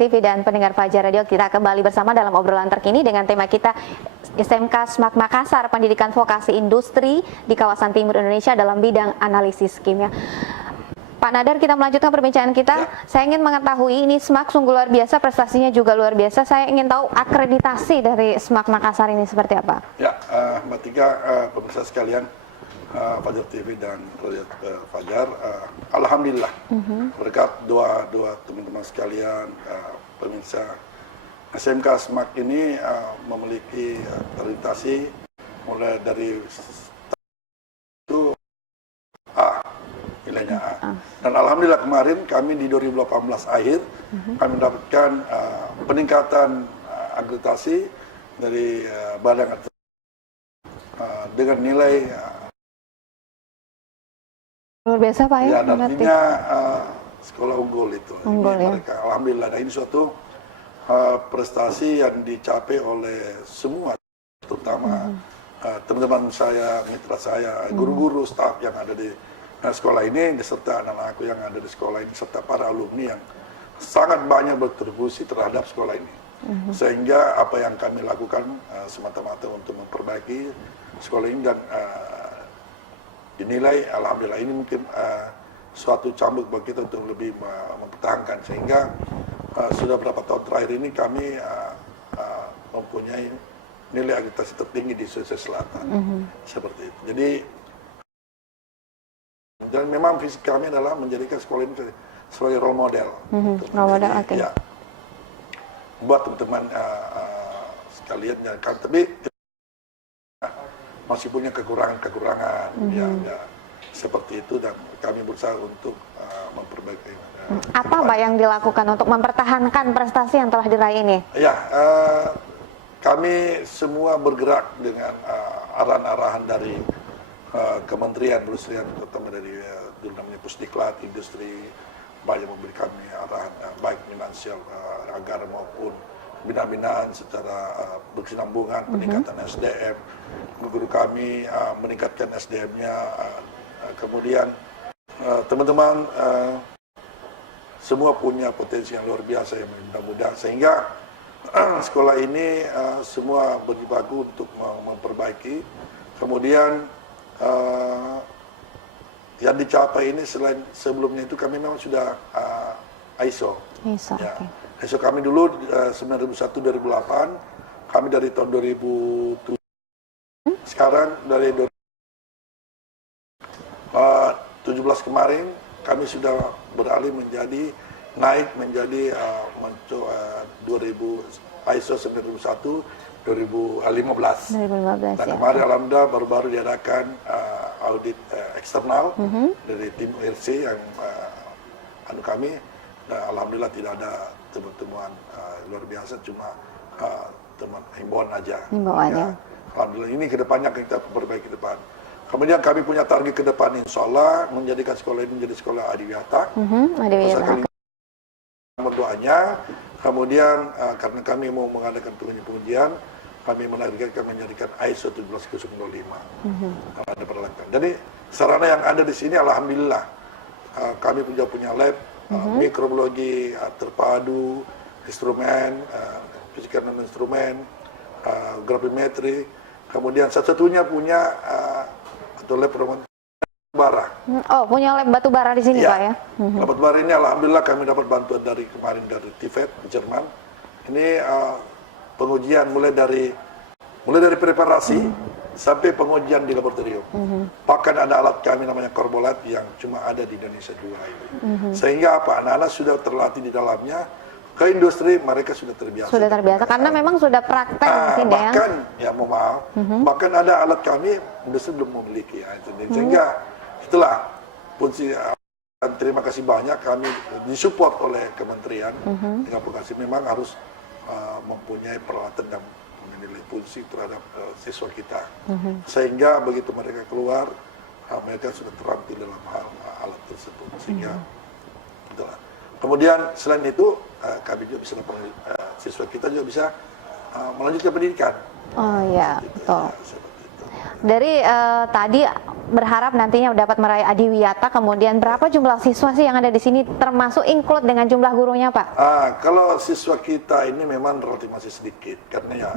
TV dan pendengar Fajar Radio, kita kembali bersama dalam obrolan terkini dengan tema kita SMK SMAK Makassar, pendidikan vokasi industri di kawasan timur Indonesia dalam bidang analisis kimia. Pak Nadar, kita melanjutkan perbincangan kita. Ya. Saya ingin mengetahui, ini SMAK sungguh luar biasa, prestasinya juga luar biasa. Saya ingin tahu akreditasi dari SMAK Makassar ini seperti apa? Ya, Mbak Tika, pemirsa sekalian, Fajar TV dan Radio Fajar, alhamdulillah berkat doa teman-teman sekalian, pemirsa, SMK SMAK ini memiliki akreditasi mulai dari itu A, nilainya A. Dan alhamdulillah kemarin kami di 2018 akhir kami mendapatkan peningkatan akreditasi dari badan dengan nilai luar biasa Pak ya? Ya, artinya sekolah unggul itu. Unggul, ya. Mereka, alhamdulillah, nah, ini suatu prestasi yang dicapai oleh semua, terutama teman-teman saya, mitra saya, guru-guru, staf yang ada di sekolah ini, beserta anak-anakku yang ada di sekolah ini, serta para alumni yang sangat banyak berkontribusi terhadap sekolah ini. Sehingga apa yang kami lakukan semata-mata untuk memperbaiki sekolah ini dan dinilai, alhamdulillah ini mungkin suatu cambuk bagi kita untuk lebih mempertahankan, sehingga sudah beberapa tahun terakhir ini kami mempunyai nilai akreditasi tertinggi di Sulawesi Selatan, seperti itu. Jadi dan memang visi kami adalah menjadikan sekolah ini sebagai role model, role model, oke. Ya, buat teman-teman sekalian, ya, tapi masih punya kekurangan-kekurangan, ya, seperti itu, dan kami berusaha untuk memperbaiki. Apa Pak yang dilakukan untuk mempertahankan prestasi yang telah diraih ini? Ya, kami semua bergerak dengan arahan-arahan dari kementerian perindustrian, terutama dari dulu namanya Pusdiklat Industri, banyak memberi kami arahan baik finansial, anggaran maupun bina-binaan secara berkesinambungan, peningkatan SDM, guru kami meningkatkan SDM-nya, kemudian teman-teman semua punya potensi yang luar biasa yang mudah-mudahan, sehingga sekolah ini semua berjibaku untuk memperbaiki. Kemudian yang dicapai ini selain sebelumnya itu kami memang sudah ISO. Ya. Okay. ISO kami dulu 9001-2008, kami dari tahun 2007, sekarang dari 2017 kemarin kami sudah beralih menjadi naik menjadi 2000 ISO 9001 2015. Dan kemarin alhamdulillah baru-baru diadakan audit eksternal dari tim IRC yang kami, dan alhamdulillah tidak ada temuan luar biasa, cuma teman himbauan aja. Ya. Alhamdulillah ini kedepannya kita perbaiki ke depan. Kemudian kami punya target ke depan, insya Allah menjadikan sekolah ini menjadi sekolah adiwiyata. Doanya. Kemudian karena kami mau mengadakan pengujian, kami menargetkan menjadikan ISO 17005. Ada peralatan. Jadi sarana yang ada di sini alhamdulillah kami punya lab mikrobiologi terpadu, instrumen, fisika non instrumen, gravimetri. Kemudian satu-satunya punya atau lab bara. Oh, punya lab batu bara di sini, ya, Pak ya? Lab batu bara ini alhamdulillah kami dapat bantuan dari kemarin dari TVET Jerman. Ini pengujian mulai dari preparasi sampai pengujian di laboratorium. Bahkan ada alat kami namanya Corbolat yang cuma ada di Indonesia juga ini. Sehingga apa? Anak-anak sudah terlatih di dalamnya. Ke industri mereka sudah terbiasa. Sudah terbiasa karena memang sudah praktek di sini, bahkan ya mau maaf, bahkan ada alat kami industri belum memiliki. Ya, sehingga itulah fungsi. Terima kasih banyak kami disupport oleh kementerian dengan fungsi memang harus mempunyai peralatan dan menilai fungsi terhadap siswa kita, sehingga begitu mereka keluar mereka sudah terampil dalam hal alat tersebut, sehingga itulah. Kemudian selain itu kami juga bisa siswa kita juga bisa melanjutkan pendidikan. Oh ya, betul. Dari tadi berharap nantinya dapat meraih adiwiyata. Kemudian berapa jumlah siswa sih yang ada di sini, termasuk include dengan jumlah gurunya, Pak? Kalau siswa kita ini memang relatif masih sedikit, karena ya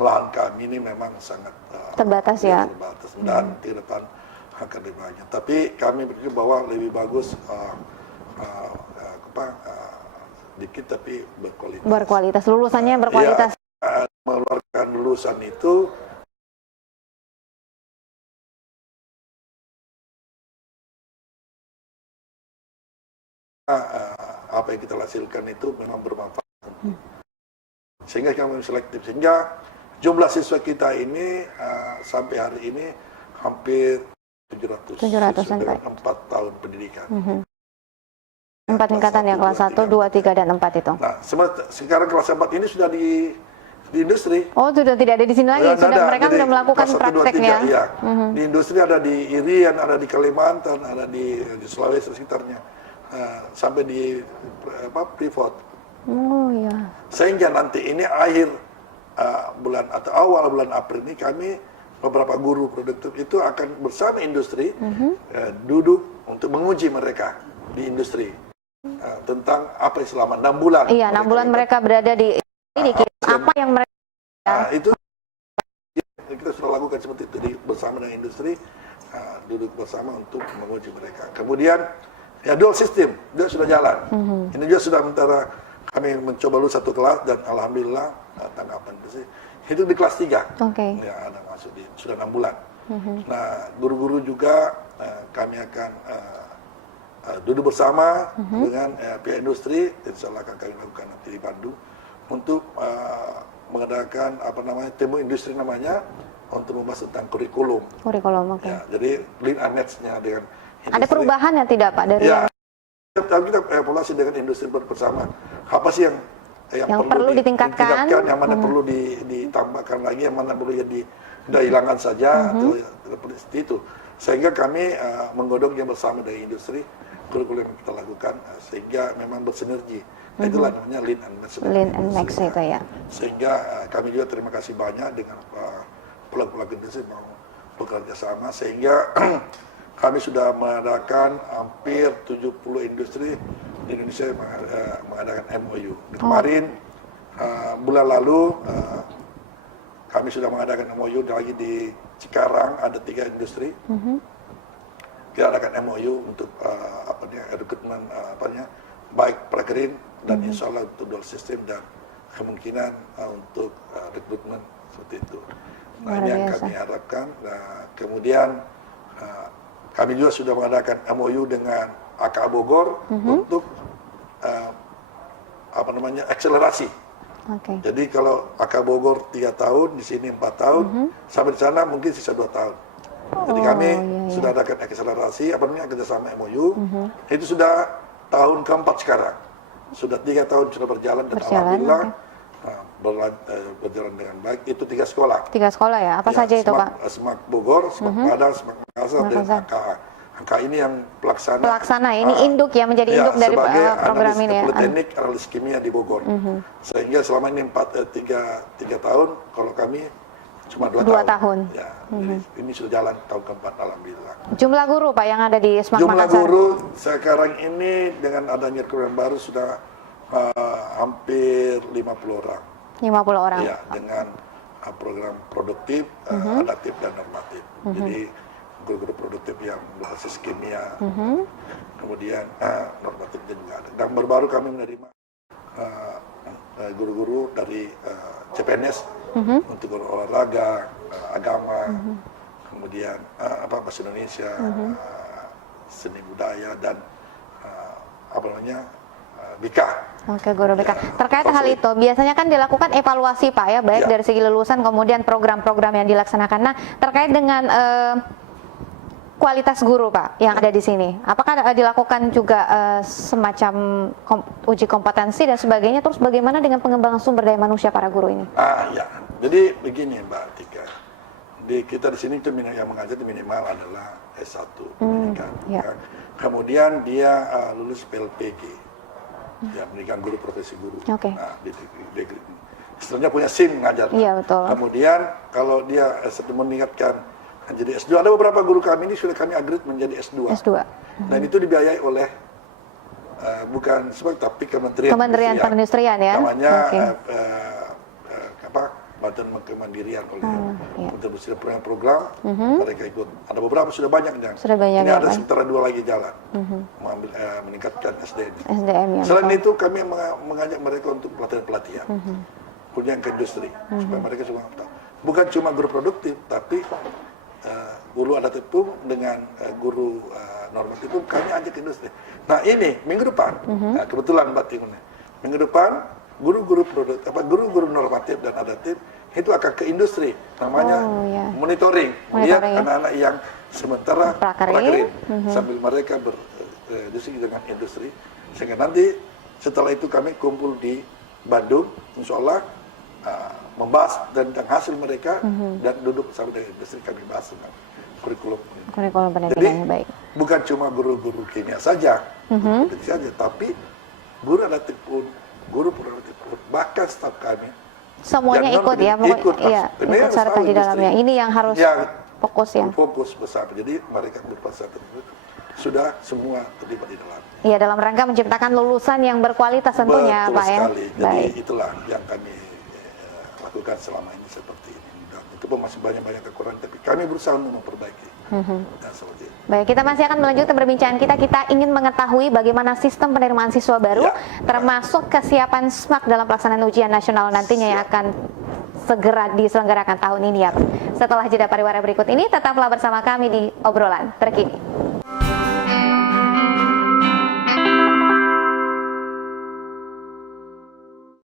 lahan kami ini memang sangat Terbatas ya. terbatas, dan ke depan akan lebih banyak. Tapi kami berpikir bahwa lebih bagus dikit tapi berkualitas. Berkualitas, lulusannya berkualitas. Ya, mengeluarkan lulusan itu apa yang kita hasilkan itu memang bermanfaat. Sehingga kami selektif, sehingga jumlah siswa kita ini sampai hari ini hampir 700 siswa dengan 4 tahun pendidikan. 4 tingkatan ya, kelas 1, 2, 3, dan 4 itu. Nah, sekarang kelas 4 ini sudah di industri. Oh, sudah tidak ada di sini lagi, mereka sudah melakukan prakteknya. Ya. Di industri ada di Irian, ada di Kalimantan, ada di Sulawesi sekitarnya, sampai di Freeport. Oh iya. Sehingga nanti ini akhir bulan atau awal bulan April ini kami beberapa guru produktif itu akan bersama industri duduk untuk menguji mereka di industri tentang apa yang selama 6 bulan. Iya, 6 bulan mereka berada di ini, apa yang mereka itu kita sudah lakukan seperti itu bersama dengan industri, duduk bersama untuk menguji mereka. Kemudian ya dual system dia sudah jalan. Ini juga sudah sementara kami mencoba dulu 1 kelas dan alhamdulillah tanggapan itu di kelas 3. Ya, ada masuk sudah 6 bulan. Nah, guru-guru juga kami akan duduk bersama dengan pihak industri, insya Allah akan kami lakukan nanti di Bandung untuk mengadakan temu industri namanya, untuk membahas tentang kurikulum. Ya, jadi lean and match-nya dengan industri. Ada perubahan ya tidak Pak dari kita evaluasi dengan industri bersama. Apa sih yang perlu ditingkatkan, yang mana perlu ditambahkan lagi, yang mana perlu dihilangkan saja, atau seperti itu. Sehingga kami menggodoknya bersama dengan industri, kurikulum yang kita lakukan, sehingga memang bersinergi. Itulah namanya lean and match. Lean and match itu ya. Sehingga kami juga terima kasih banyak dengan pelaku-pelaku industri mau bekerja sama, sehingga kami sudah mengadakan hampir 70 industri di Indonesia mengadakan MOU. Kemarin bulan lalu kami sudah mengadakan MOU lagi di Cikarang, ada 3 industri. Kita adakan MOU untuk rekrutmen baik prakerin dan insya Allah untuk dual system dan kemungkinan untuk rekrutmen seperti itu. Nah, ini yang kami harapkan. Nah, kemudian kami juga sudah mengadakan MOU dengan AK Bogor untuk akselerasi. Jadi kalau AK Bogor 3 tahun, di sini 4 tahun, sampai di sana mungkin sisa 2 tahun. Jadi kami sudah adakan akselerasi, kerjasama MOU. Itu sudah tahun keempat sekarang. Sudah 3 tahun sudah berjalan dan alhamdulillah berjalan dengan baik. Itu 3 sekolah. 3 sekolah ya? Apa saja itu Pak? Semak Bogor, Semak Padang, Semak Makassar, dan AK ini yang pelaksana. Pelaksana, ini induk ya, menjadi induk dari program ini ya. Politeknik analis kimia di Bogor. Sehingga selama ini 3 tahun, kalau kami cuma 2 tahun. Ya, ini sudah jalan tahun keempat, alhamdulillah. Jumlah guru Pak yang ada di Semak Makassar? Jumlah guru sekarang ini dengan adanya kurikulum baru sudah hampir 50 orang. 50 orang? Ya, dengan program produktif, adaptif, dan normatif. Jadi guru-guru produktif yang berbasis kimia, kemudian normatifnya juga ada. Dan baru-baru kami menerima guru-guru dari CPNS untuk guru olahraga, agama, kemudian bahasa Indonesia, seni budaya, dan BK. Guru BK. Terkait hal itu, biasanya kan dilakukan evaluasi Pak ya, baik dari segi lulusan kemudian program-program yang dilaksanakan. Nah, terkait dengan kualitas guru Pak yang ada di sini, apakah dilakukan juga semacam uji kompetensi dan sebagainya? Terus bagaimana dengan pengembangan sumber daya manusia para guru ini? Ya, jadi begini Mbak Tika, kita di sini itu yang mengajar minimal adalah S1 pendidikan. Kemudian dia lulus PLPG, ya pendidikan guru profesi guru. Nah, istilahnya punya SIM mengajar. Iya betul. Kemudian kalau dia meningkatkan Jadi S2 ada beberapa guru kami ini sudah kami upgrade menjadi S2. S2. Dan itu dibiayai oleh bukan SMAK tapi Kementerian Perindustrian ya. Namanya Oke. Bantuan Kemandirian oleh iya. Kementerian program. Mereka ikut. Ada beberapa sudah banyak yang. Sudah banyak Ini ya, ada Pak. sekitar 2 lagi jalan. Meningkatkan SDM. SDM ya. Selain itu kami mengajak mereka untuk pelatihan-pelatihan. Kemudian ke industri supaya mereka semua tahu. Bukan cuma guru produktif tapi guru adat tepung dengan guru normatif pun kami ajak ke industri. Nah ini minggu depan, nah, kebetulan Mbak Timun, minggu depan guru-guru normatif dan adatif itu akan ke industri, namanya monitoring, melihat anak-anak yang sementara prakerin sambil mereka berdiskusi dengan industri, sehingga nanti setelah itu kami kumpul di Bandung, insya Allah membahas tentang hasil mereka dan duduk bersama dengan industri kami bahas tentang kurikulum pendidikan. Jadi baik. bukan cuma guru-guru kimia saja, tapi guru adatif pun, guru produktif pun, bahkan staf kami semuanya ikut ya, ikut serta di dalamnya. Ini yang harus fokus ya. Fokus bersama. Jadi mereka berpesan sudah semua terlibat di dalam. Iya, dalam rangka menciptakan lulusan yang berkualitas tentunya, Betul Pak ya. sekali. Jadi itulah yang kami lakukan selama ini seperti ini. Dan itu pun masih banyak kekurangan, tapi kami berusaha untuk memperbaiki. Dan seperti itu. Baik, kita masih akan melanjutkan perbincangan kita. Kita ingin mengetahui bagaimana sistem penerimaan siswa baru, termasuk kesiapan SMAK dalam pelaksanaan ujian nasional nantinya yang akan segera diselenggarakan tahun ini ya. Setelah jeda pariwara berikut ini, tetaplah bersama kami di Obrolan Terkini.